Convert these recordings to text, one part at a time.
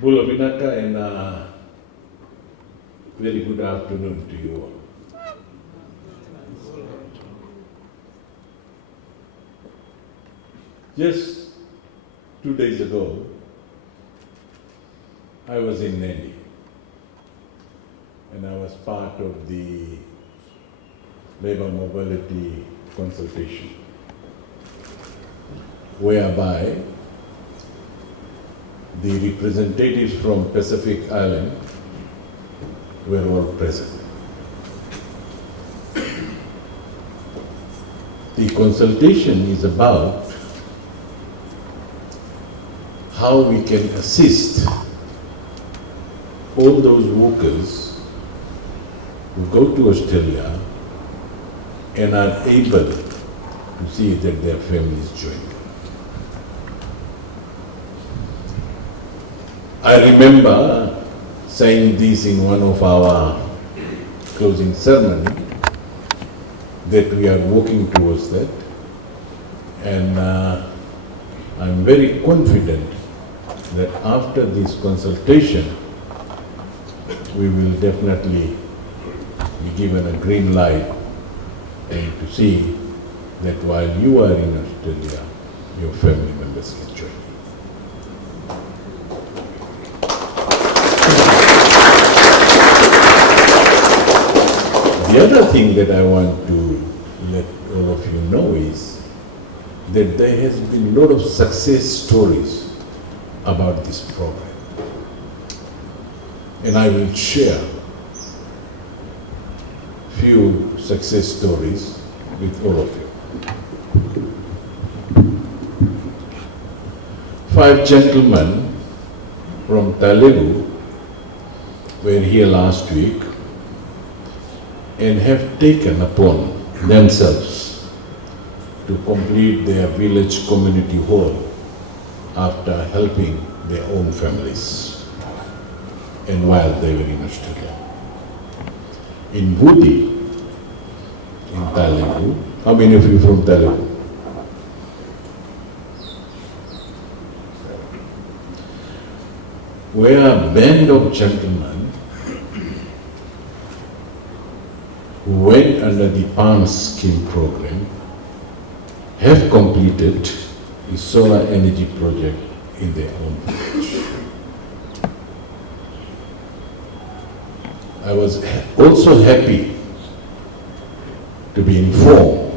Bula Vinaka and very good afternoon to you all. Just 2 days ago, I was in Nandi and I was part of the labor mobility consultation, whereby the representatives from Pacific Island were all present. The consultation is about how we can assist all those workers who go to Australia and are able to see that their families join them. I remember saying this in one of our closing ceremony, that we are working towards that, and I'm very confident that after this consultation, we will definitely be given a green light and to see that while you are in Australia, your family members can join you. The other thing that I want to let all of you know is that there has been a lot of success stories about this program. And I will share few success stories with all of you. 5 gentlemen from Telugu were here last week and have taken upon themselves to complete their village community hall after helping their own families and while they were in Australia. In Budi, in Telugu, how many of you from Telugu? Where a band of gentlemen who went under the PALM scheme program have completed a solar energy project in their own village. I was also happy to be informed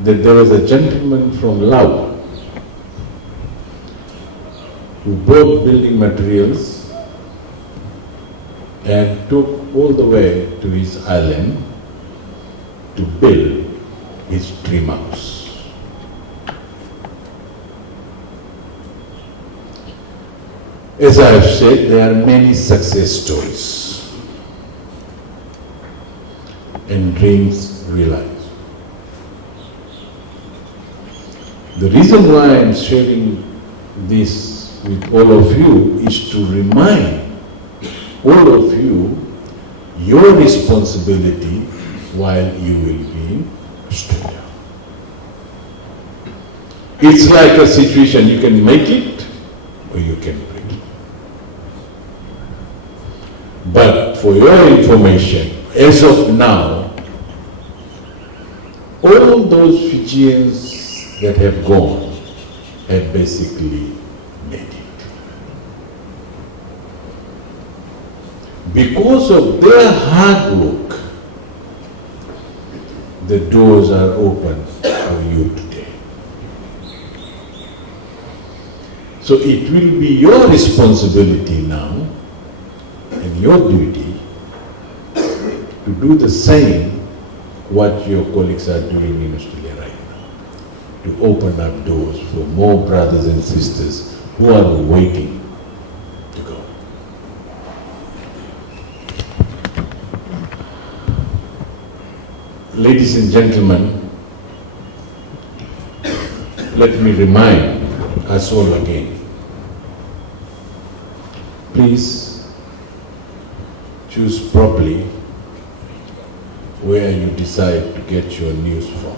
that there was a gentleman from Laos who bought building materials and took all the way to his island to build his dream house. As I have said, there are many success stories and dreams realized. The reason why I am sharing this with all of you is to remind all of you your responsibility while you will be in Australia. It's like a situation, you can make it or you can break it. But for your information, as of now, all those Fijians that have gone have basically made it. Because of their hard work, the doors are open for you today. So it will be your responsibility now and your duty to do the same what your colleagues are doing in Australia right now, to open up doors for more brothers and sisters who are waiting to go. Ladies and gentlemen, let me remind us all again. Please choose properly where you decide to get your news from.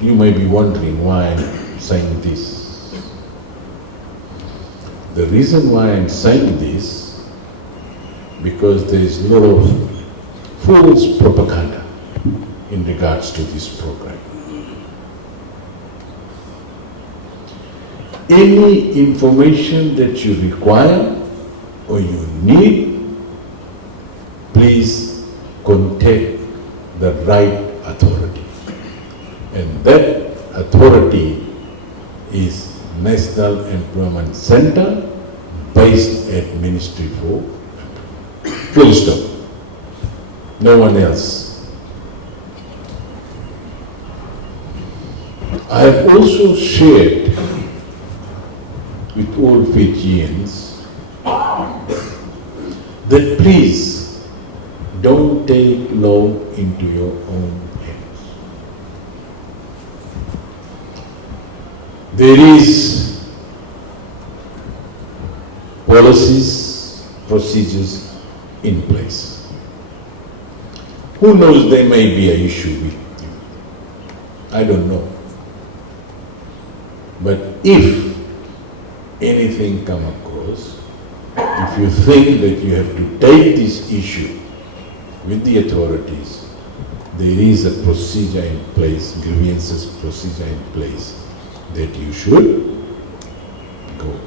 You may be wondering why I'm saying this. The reason why I'm saying this, because there is a lot of false propaganda in regards to this program. Any information that you require or you need, please contact the right authority. And that authority is National Employment Center based at Ministry for Employment. Full stop. No one else. I have also shared with all Fijians that please don't take law into your own hands. There is policies, procedures in place. Who knows, there may be an issue with you. I don't know. But if anything come across, if you think that you have to take this issue with the authorities, there is a procedure in place, grievances procedure in place, that you should go.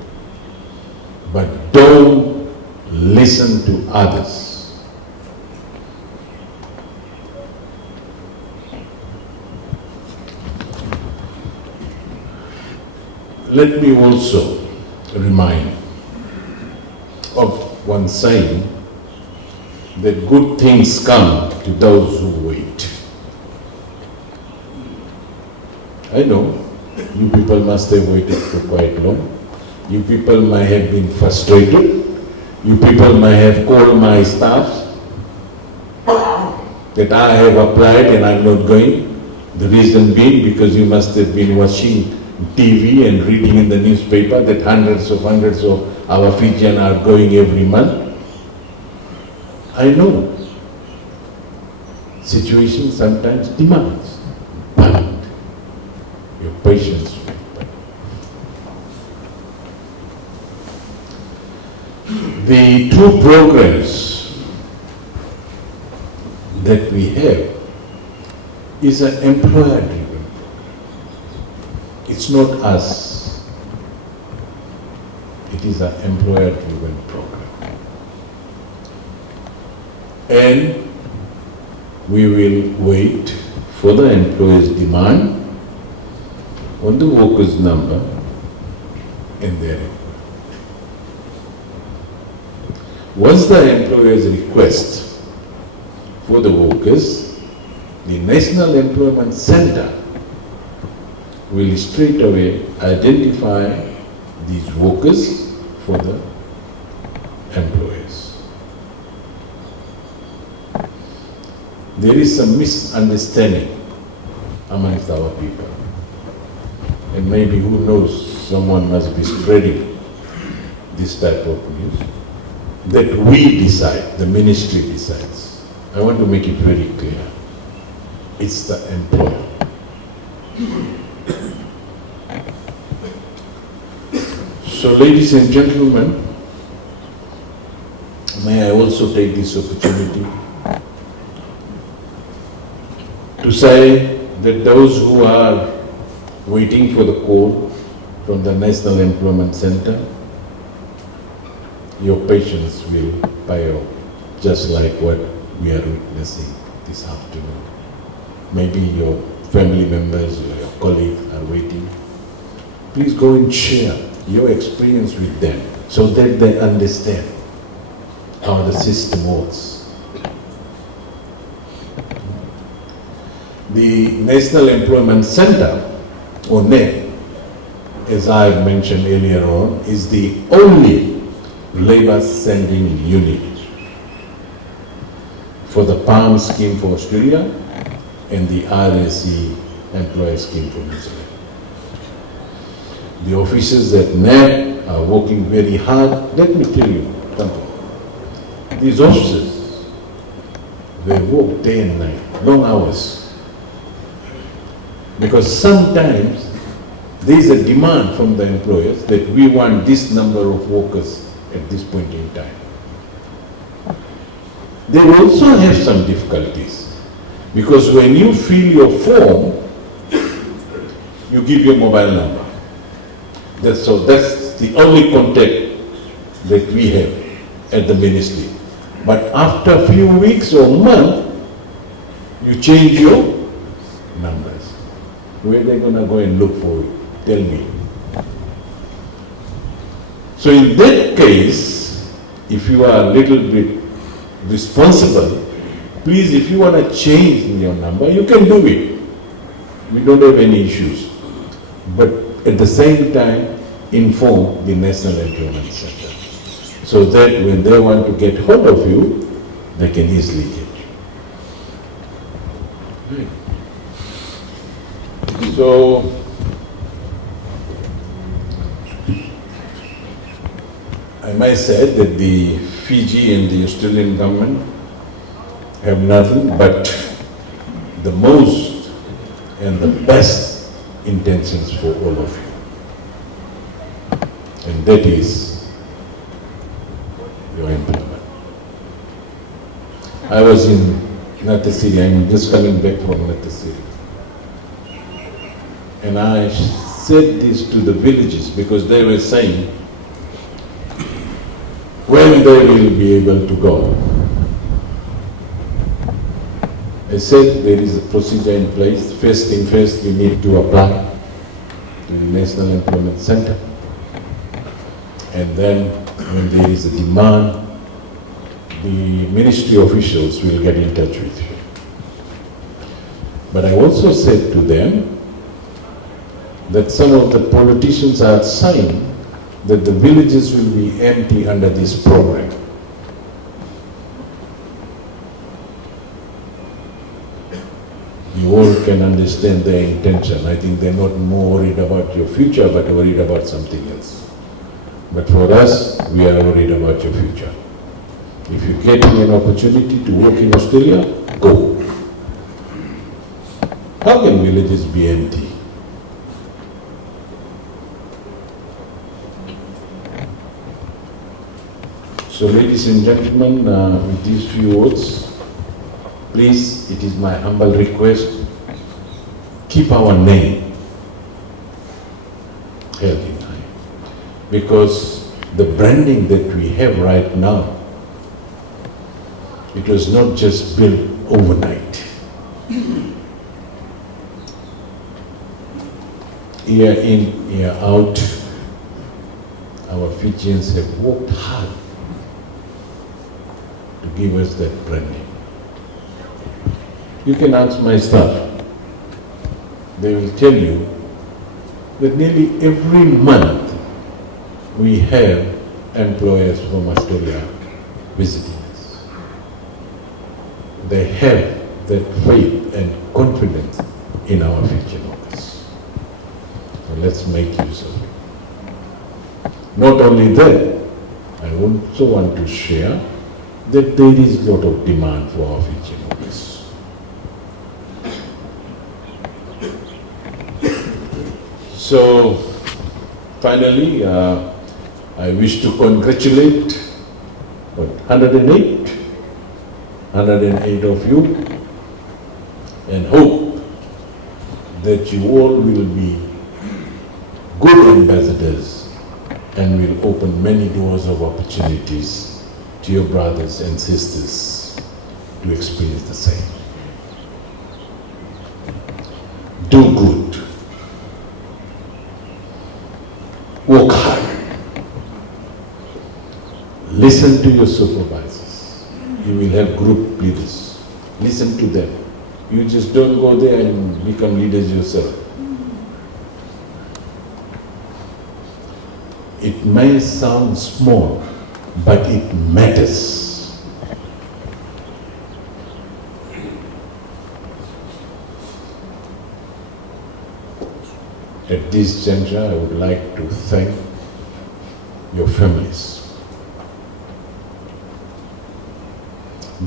But don't listen to others. Let me also remind of one saying, that good things come to those who wait. I know you people must have waited for quite long. You people might have been frustrated. You people might have called my staff that I have applied and I'm not going. The reason being because you must have been watching TV and reading in the newspaper that hundreds of our Fijian are going every month. I know situation sometimes demands, but your patience will pay. The two programs that we have is an employer-driven program. It's not us. It is an employer-driven program. And we will wait for the employer's demand on the worker's number and their requirement. Once the employer's request for the workers, the National Employment Center will straight away identify these workers for the employers. There is some misunderstanding amongst our people. And maybe, who knows, someone must be spreading this type of news. That we decide, the ministry decides. I want to make it very clear. It's the employer. So, ladies and gentlemen, may I also take this opportunity to say that those who are waiting for the call from the National Employment Center, your patience will pay off, just like what we are witnessing this afternoon. Maybe your family members or your colleagues are waiting. Please go and share your experience with them so that they understand how the system works. The National Employment Center, or NEP, as I mentioned earlier on, is the only labor sending unit for the PALM scheme for Australia and the RSE employer scheme for New Zealand. The officers at NEP are working very hard. Let me tell you something. These officers, they work day and night, long hours. Because sometimes there is a demand from the employers that we want this number of workers at this point in time. They also have some difficulties because when you fill your form, you give your mobile number. That's the only contact that we have at the ministry. But after a few weeks or month, you change your numbers. Where are they going to go and look for it? Tell me. So in that case, if you are a little bit responsible, please, if you want to change your number, you can do it. We don't have any issues. But at the same time, inform the National Employment Center so that when they want to get hold of you, they can easily get you. So, I might say that the Fiji and the Australian government have nothing but the most and the best intentions for all of you. And that is your employment. I was in Natasiri, I'm just coming back from Natasiri. And I said this to the villages because they were saying when they will be able to go. I said there is a procedure in place. First thing first, you need to apply to the National Employment Center. And then when there is a demand, the ministry officials will get in touch with you. But I also said to them that some of the politicians are saying that the villages will be empty under this program. You all can understand their intention. I think they're not more worried about your future, but worried about something else. But for us, we are worried about your future. If you get an opportunity to work in Australia, go. How can villages be empty? So ladies and gentlemen, with these few words, please, it is my humble request, keep our name held in high. Because the branding that we have right now, it was not just built overnight. Year in, year out, our Fijians have worked hard to give us that branding. You can ask my staff. They will tell you that nearly every month we have employers from Australia visiting us. They have that faith and confidence in our Fijian office. So let's make use of it. Not only that, I also want to share that there is a lot of demand for our Fijian office. So, finally, I wish to congratulate 108 of you, and hope that you all will be good ambassadors and will open many doors of opportunities to your brothers and sisters to experience the same. Do good. Work hard. Listen to your supervisors. You will have group leaders. Listen to them. You just don't go there and become leaders yourself. It may sound small, but it matters. At this juncture, I would like to thank your families.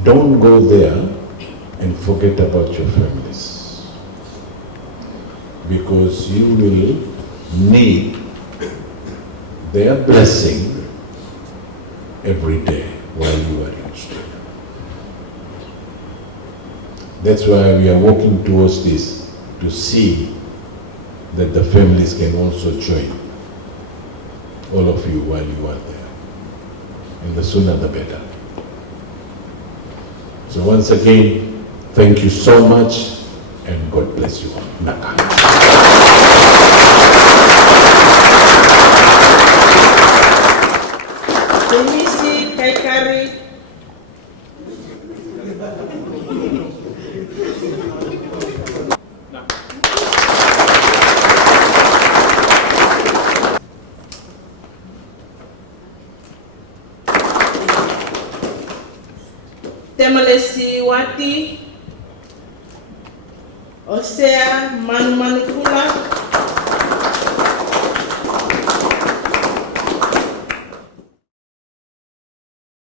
Don't go there and forget about your families. because you will need their blessing every day while you are in Australia. That's why we are working towards this, to see that the families can also join all of you while you are there. And the sooner the better. So once again, thank you so much and God bless you all. Naka. Denisi Kaikari. Temalesi Wati. Osea Manmanukula.